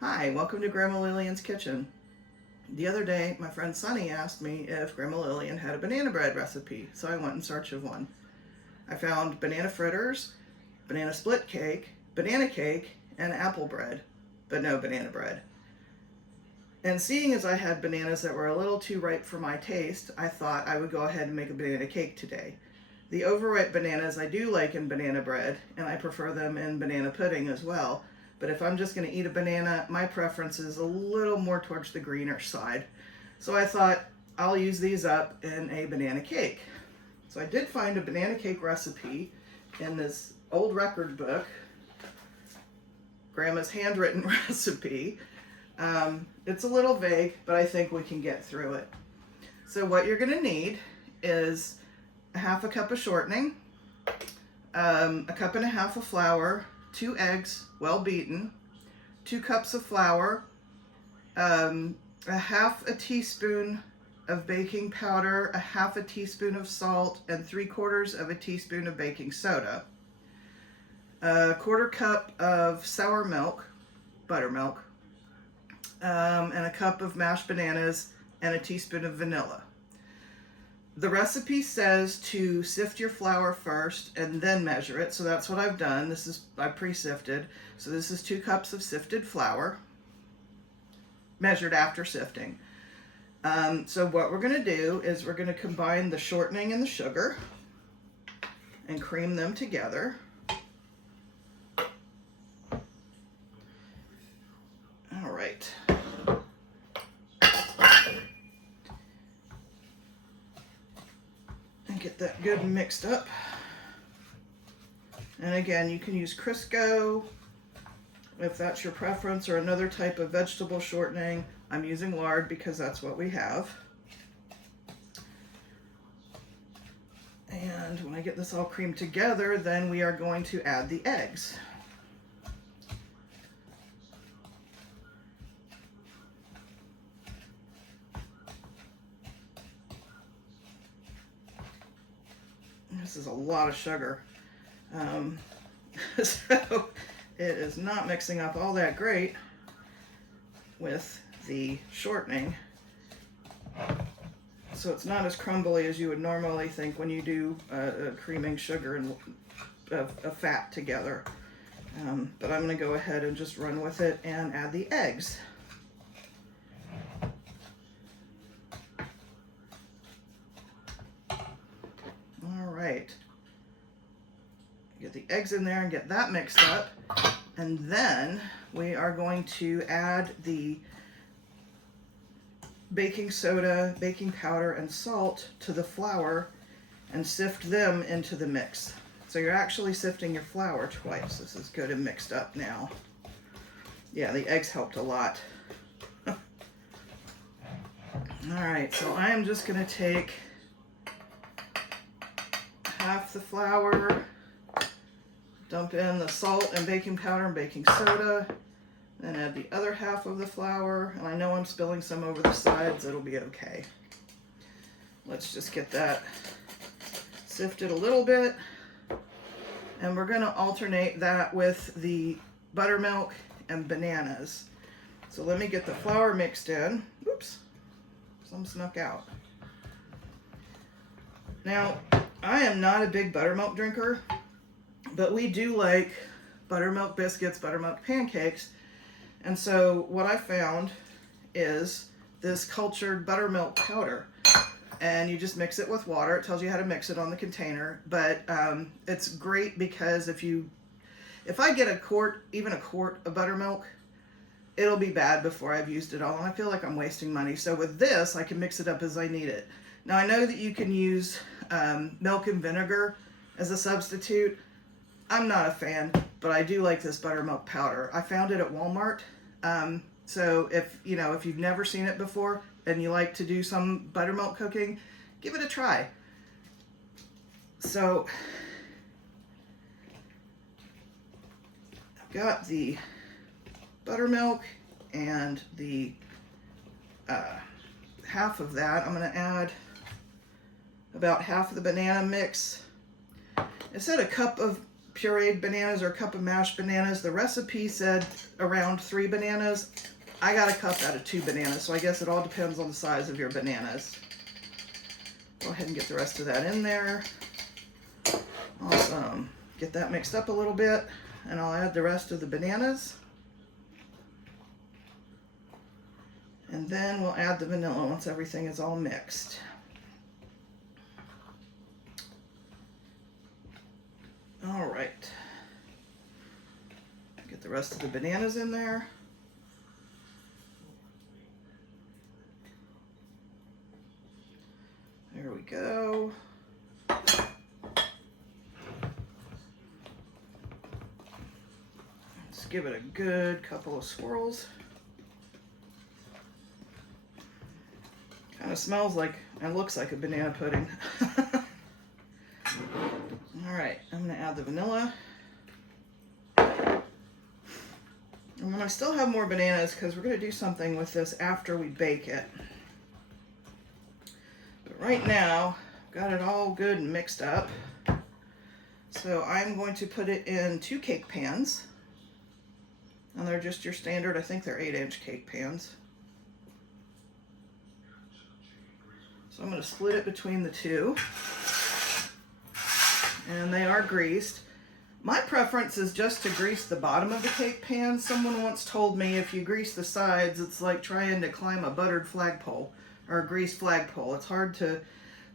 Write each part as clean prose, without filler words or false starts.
Hi, welcome to Grandma Lillian's Kitchen. The other day, my friend Sunny asked me if Grandma Lillian had a banana bread recipe, so I went in search of one. I found banana fritters, banana split cake, banana cake, and apple bread, but no banana bread. And seeing as I had bananas that were a little too ripe for my taste, I thought I would go ahead and make a banana cake today. The overripe bananas I do like in banana bread, and I prefer them in banana pudding as well. But if I'm just going to eat a banana, my preference is a little more towards the greener side. So I thought I'll use these up in a banana cake. So I did find a banana cake recipe in this old record book, Grandma's handwritten recipe. It's a little vague, but I think we can get through it. So what you're going to need is a half a cup of shortening, a cup and a half of flour, 2 eggs, well beaten, 2 cups of flour, a half a teaspoon of baking powder, a half a teaspoon of salt, and 3/4 of a teaspoon of baking soda, a 1/4 cup of sour milk, buttermilk, and a cup of mashed bananas, and a teaspoon of vanilla. The recipe says to sift your flour first and then measure it, so that's what I've done. I pre-sifted. So this is 2 cups of sifted flour, measured after sifting. So what we're going to do is we're going to combine the shortening and the sugar and cream them together. All right. Get that good and mixed up. And again, you can use Crisco if that's your preference, or another type of vegetable shortening. I'm using lard because that's what we have. And when I get this all creamed together, then we are going to add the eggs. This is a lot of sugar. So it is not mixing up all that great with the shortening. So it's not as crumbly as you would normally think when you do creaming sugar and fat together. But I'm going to go ahead and just run with it and add the eggs. Right. Get the eggs in there and get that mixed up, and then we are going to add the baking soda, baking powder, and salt to the flour and sift them into the mix. So you're actually sifting your flour twice. This is good and mixed up now. Yeah, the eggs helped a lot. All right, so I am just going to take half the flour, dump in the salt and baking powder and baking soda, then add the other half of the flour, and I know I'm spilling some over the sides, it'll be okay. Let's just get that sifted a little bit, and we're going to alternate that with the buttermilk and bananas. So let me get the flour mixed in. Oops, some snuck out. Now, I am not a big buttermilk drinker, but we do like buttermilk biscuits, buttermilk pancakes. And so what I found is this cultured buttermilk powder. And you just mix it with water. It tells you how to mix it on the container. But it's great because if I get even a quart of buttermilk, it'll be bad before I've used it all. And I feel like I'm wasting money. So with this, I can mix it up as I need it. Now I know that you can use milk and vinegar as a substitute. I'm not a fan, but I do like this buttermilk powder. I found it at Walmart. So if you've never seen it before and you like to do some buttermilk cooking, give it a try. So I've got the buttermilk and the half of that. I'm going to add about half of the banana mix. It said a cup of pureed bananas or a cup of mashed bananas. The recipe said around 3 bananas. I got a cup out of 2 bananas, so I guess it all depends on the size of your bananas. Go ahead and get the rest of that in there. Awesome. Get that mixed up a little bit, and I'll add the rest of the bananas. And then we'll add the vanilla once everything is all mixed. All right. Get the rest of the bananas in there. There we go. Let's give it a good couple of swirls. Kind of smells like and looks like a banana pudding. All right, I'm gonna add the vanilla. And then I still have more bananas because we're gonna do something with this after we bake it. But right now, got it all good and mixed up. So I'm going to put it in 2 cake pans. And they're just your standard, I think they're 8-inch cake pans. So I'm going to split it between the 2. And they are greased. My preference is just to grease the bottom of the cake pan. Someone once told me if you grease the sides, it's like trying to climb a buttered flagpole or a greased flagpole. It's hard to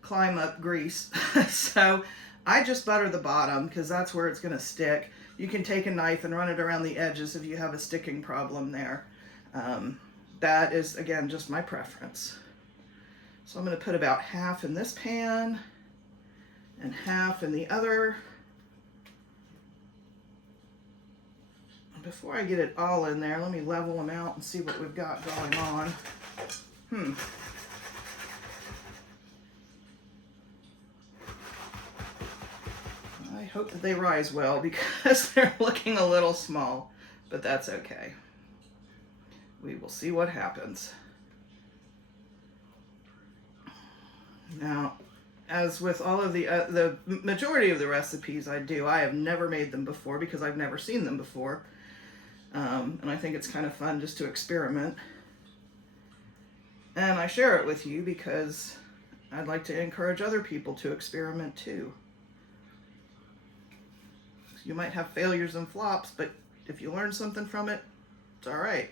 climb up grease. So I just butter the bottom because that's where it's going to stick. You can take a knife and run it around the edges if you have a sticking problem there. That is, again, just my preference. So I'm going to put about half in this pan and half in the other. Before I get it all in there, let me level them out and see what we've got going on. I hope that they rise well because they're looking a little small, but that's okay. We will see what happens. Now, as with all of the majority of the recipes I do, I have never made them before because I've never seen them before. And I think it's kind of fun just to experiment. And I share it with you because I'd like to encourage other people to experiment too. You might have failures and flops, but if you learn something from it, it's all right.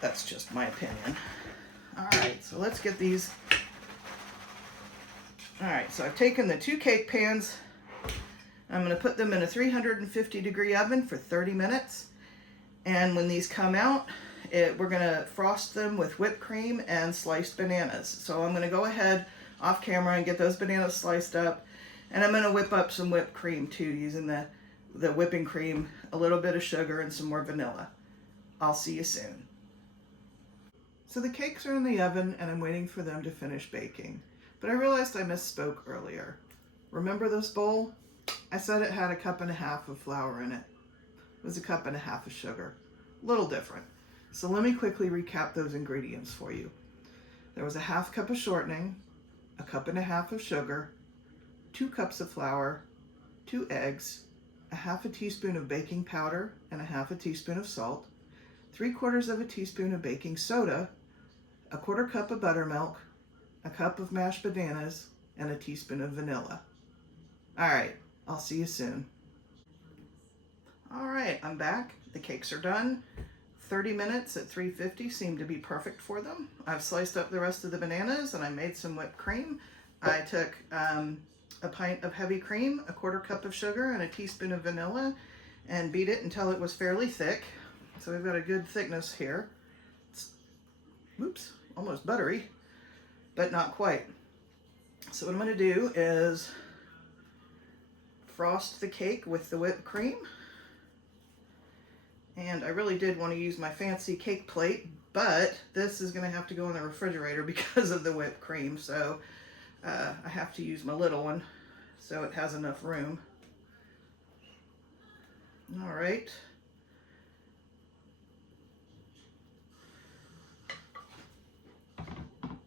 That's just my opinion. All right, so let's get these. All right, so I've taken the 2 cake pans. I'm going to put them in a 350-degree oven for 30 minutes. And when these come out, we're going to frost them with whipped cream and sliced bananas. So I'm going to go ahead off camera and get those bananas sliced up. And I'm going to whip up some whipped cream too, using the whipping cream, a little bit of sugar, and some more vanilla. I'll see you soon. So the cakes are in the oven and I'm waiting for them to finish baking. But I realized I misspoke earlier. Remember this bowl? I said it had 1.5 cups of flour in it. It was 1.5 cups of sugar. A little different. So let me quickly recap those ingredients for you. There was 1/2 cup of shortening, 1.5 cups of sugar, 2 cups of flour, 2 eggs, 1/2 teaspoon of baking powder and 1/2 teaspoon of salt, 3/4 teaspoon of baking soda, 1/4 cup of buttermilk, a cup of mashed bananas, and a teaspoon of vanilla. All right, I'll see you soon. All right, I'm back. The cakes are done. 30 minutes at 350 seemed to be perfect for them. I've sliced up the rest of the bananas and I made some whipped cream. I took a pint of heavy cream, 1/4 cup of sugar, and a teaspoon of vanilla and beat it until it was fairly thick. So we've got a good thickness here. It's, oops, almost buttery, but not quite. So what I'm going to do is frost the cake with the whipped cream. And I really did want to use my fancy cake plate, but this is going to have to go in the refrigerator because of the whipped cream. So I have to use my little one so it has enough room. All right.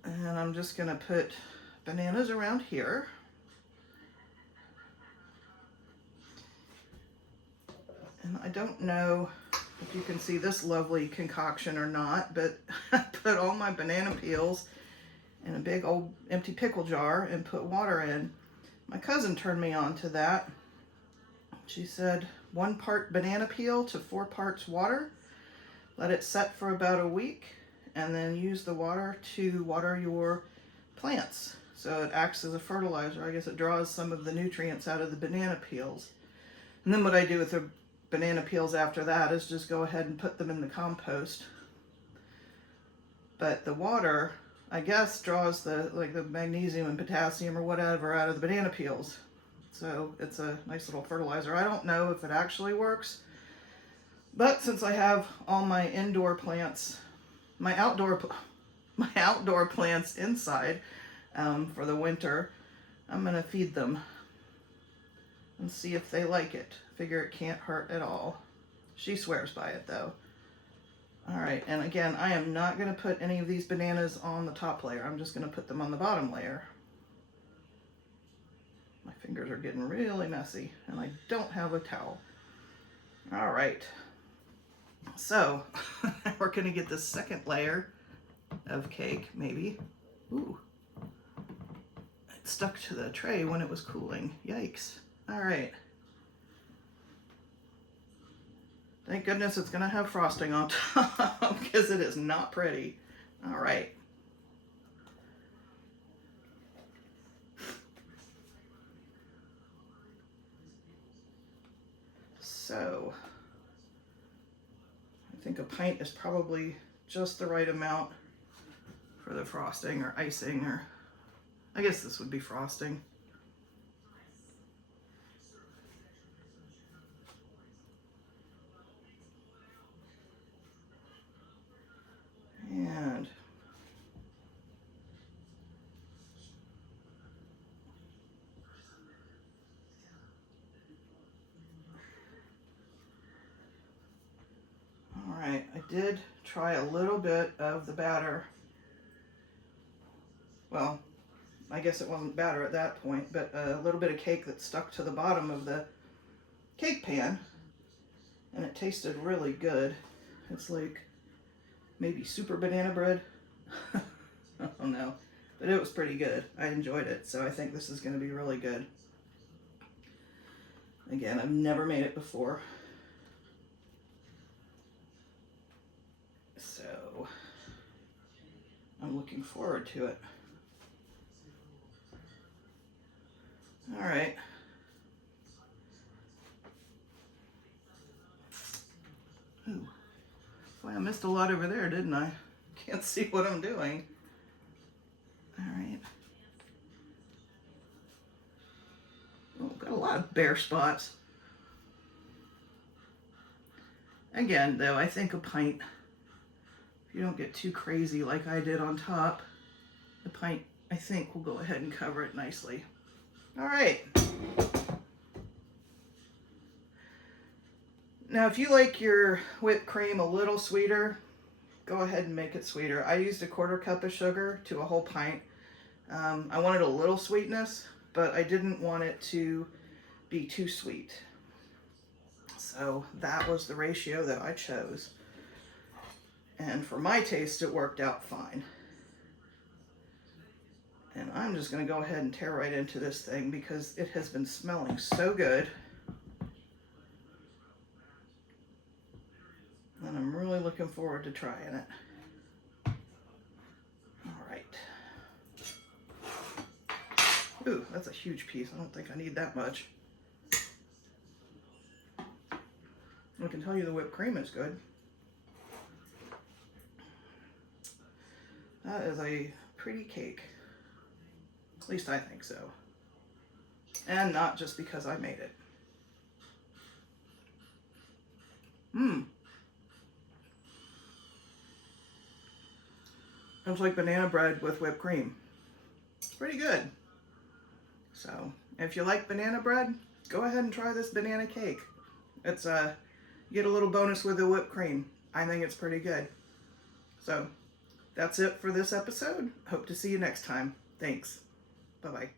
And I'm just going to put bananas around here. And I don't know if you can see this lovely concoction or not, but I put all my banana peels in a big old empty pickle jar and put water in. My cousin turned me on to that. She said 1 part banana peel to 4 parts water. Let it set for about a week and then use the water to water your plants. So it acts as a fertilizer. I guess it draws some of the nutrients out of the banana peels. And then what I do with the banana peels after that is just go ahead and put them in the compost. But the water, I guess, draws the magnesium and potassium or whatever out of the banana peels. So it's a nice little fertilizer. I don't know if it actually works, but since I have all my indoor plants, my outdoor plants inside for the winter, I'm gonna feed them and see if they like it. Figure it can't hurt at all. She swears by it though. All right, and again, I am not gonna put any of these bananas on the top layer. I'm just gonna put them on the bottom layer. My fingers are getting really messy and I don't have a towel. All right, so we're gonna get the second layer of cake, maybe. Ooh, it stuck to the tray when it was cooling. Yikes. All right. Thank goodness it's gonna have frosting on top because it is not pretty. All right. So, I think a pint is probably just the right amount for the frosting or icing, or I guess this would be frosting. And all right, I did try a little bit of the batter. Well, I guess it wasn't batter at that point, but a little bit of cake that stuck to the bottom of the cake pan, and it tasted really good. It's like maybe super banana bread. I don't know, but it was pretty good. I enjoyed it, so I think this is going to be really good. Again, I've never made it before, so I'm looking forward to it. All right. Ooh. Boy, I missed a lot over there, didn't I? Can't see what I'm doing. All right. Oh, got a lot of bare spots. Again, though, I think a pint, if you don't get too crazy like I did on top, the pint, I think, will go ahead and cover it nicely. All right. Now, if you like your whipped cream a little sweeter, go ahead and make it sweeter. I used a 1/4 cup of sugar to a whole pint. I wanted a little sweetness, but I didn't want it to be too sweet. So that was the ratio that I chose. And for my taste, it worked out fine. And I'm just going to go ahead and tear right into this thing because it has been smelling so good. And I'm really looking forward to trying it. All right. Ooh, that's a huge piece. I don't think I need that much. I can tell you the whipped cream is good. That is a pretty cake. At least I think so. And not just because I made it. It's like banana bread with whipped cream. It's pretty good. So, if you like banana bread, go ahead and try this banana cake. It's you get a little bonus with the whipped cream. I think it's pretty good. So, that's it for this episode. Hope to see you next time. Thanks. Bye-bye.